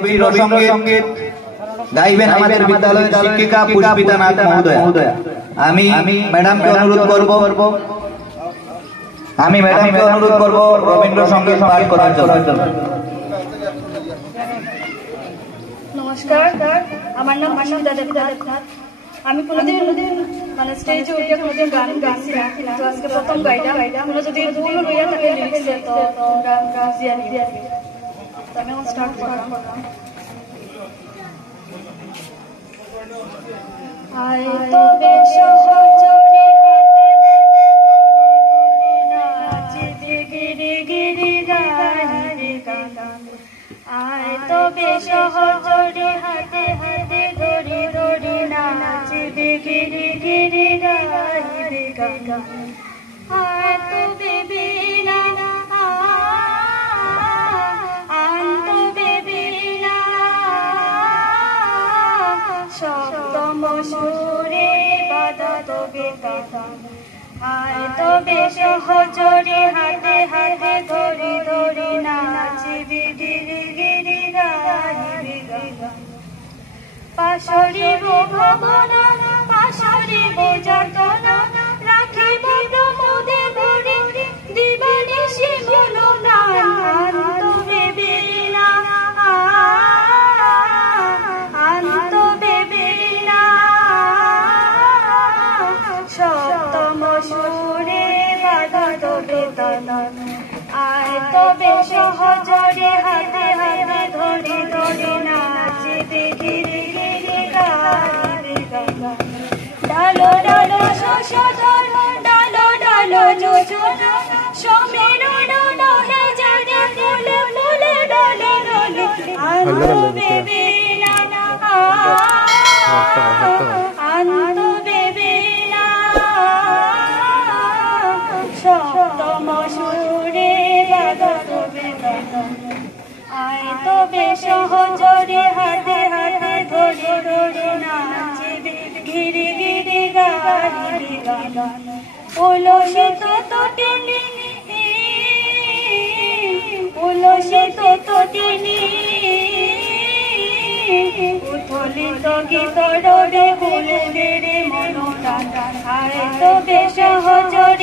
রবীন্দ্রসঙ্গীত গাইবেন আমাদের বিদ্যালয়ের শিক্ষিকা পুষ্পিতা নাথ মহোদয়া। আমি ম্যাডামকে অনুরোধ করব রবীন্দ্রসঙ্গীত পাঠ করার জন্য। নমস্কার, আমার নাম পুষ্পিতা নাথ। আমি কোনোদিন মানে স্টেজে উঠে কোনোদিন গান গাইছি না, কিন্তু আজকে প্রথম গাইলাম। কোনো যদি ভুল হইয়া থাকে লিরিক্সে তো গান গাইয়া নিয়ে আমি স্টার্ট করলাম। আই তো বেশ সহজরে নাচিতে গিরি গিরি গাইরে গান। আয় তো বেশ সহজরে হাতে হাতে ধরি ধরি নাচিতে গিরি গিরি গাইরে গান। আয় তো বেবি না সপ্তম সুরে বাধা তবে গান। আয় তবে সহজরে হাতে হাতে ধরি ধরি নাচিবি গিরি গিরি গাইবি গান। পাশরিব ভাবনা পাশরিব যতনা রাখিব মোদের ধরে দিবানিশি বলো গান। তবে বেলা সপ্তম সুরে বাধা তবে তনন। আয় তবে সহজরে হাতে হাতে ধরি ধরি নাচিবে গিরি গিরি গাইবে গান। ডালো ডালো শশধর ডালো ডালো যোজন সমীরণ নহে জানে ফুলে ফুলে ডালে ডালে। আনন্দ বেবি না আনন্দ বেবি না সপ্তম সুরে বাধা তবে গান। আয় তবে সহজরে হাতে হাতে ধরি ধরি নাচিবে গিরি গিরি গাইবি গান। উলসিত তটিনী উলসিত তটিনী উথলিত গীত ডোরে ফুলে রে মনোটান। আয় তবে সহজরে